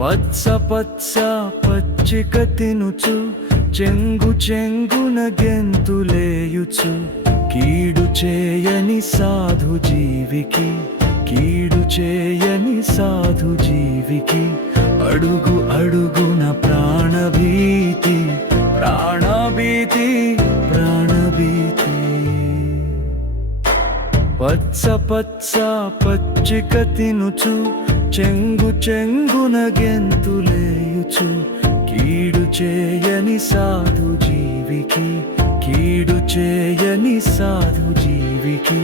పచ్చ పచ్చ పచ్చిక తినుచు చెంగు చెంగున గెంతులేయుచు కీడు చేయని సాధు జీవికి కీడు చేయని సాధు జీవికి అడుగు అడుగున ప్రాణభీతి ప్రాణభీతి ప్రాణభీతి పచ్చ పచ్చ పచ్చిక తినుచు చెంగు చెంగున గెంతులేయుచు కీడు చేయని సాధు జీవికి కీడు చేయని సాధు జీవికి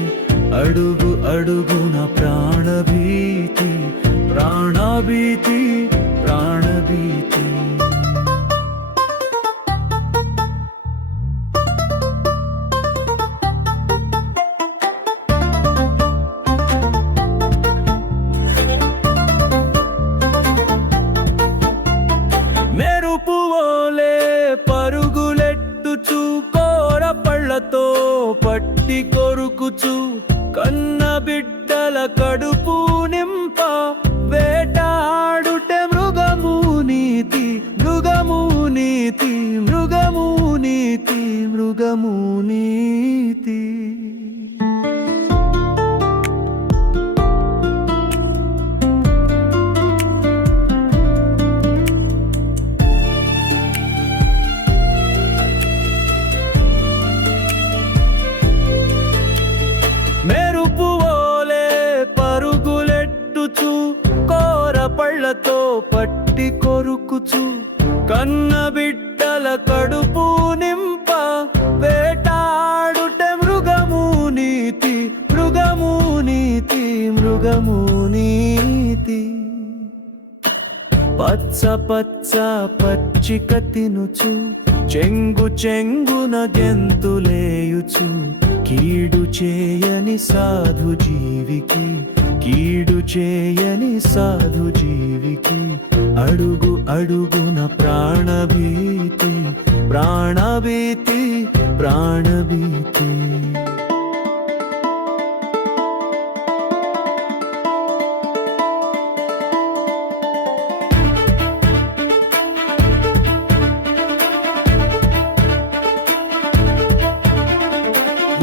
అడుగు అడుగున ప్రాణభీతి ప్రాణభీతి ప్రాణభీతి మెరుపువోలే పరుగులెట్టుచు కోర పళ్ళతో పట్టి కొరుకుచు కన్న బిడ్డల కడుపు నింప వేటాడుటే మృగము నీతి మృగము నీతి మృగము నీతి మృగము నీతి మెరుపువోలే పరుగులెట్టుచు కోర పళ్ళతో పట్టి కొరుకుచు కన్న బిడ్డల కడుపు నింప వేటాడుటే మృగము నీతి మృగము నీతి మృగము నీతి పచ్చ పచ్చ పచ్చిక తినుచు చెంగు చెంగున గెంతులేయుచు కీడు చేయని సాధు జీవికి కీడు చేయని సాధు జీవికి అడుగు అడుగున ప్రాణభీతి ప్రాణభీతి ప్రాణభీతి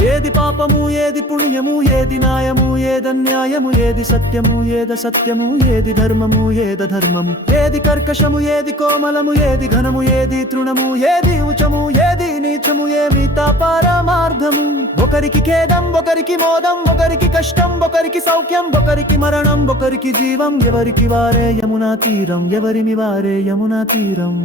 ఏది పాపము ఏది పుణ్యము ఏది న్యాయము ఏదన్యాయము ఏది సత్యము ఏదసత్యము ఏది ధర్మము ఏదధర్మము ఏది కర్కశము ఏది కోమలము ఏది ఘనము ఏది తృణము ఏది ఉచము ఏది నీచము ఏమిత పరమార్థము ఒకరికి ఖేదం ఒకరికి మోదం ఒకరికి కష్టం ఒకరికి సౌఖ్యం ఒకరికి మరణం ఒకరికి జీవం ఎవరికి వారే యమునా తీరం ఎవరిమి వారే యమునా తీరం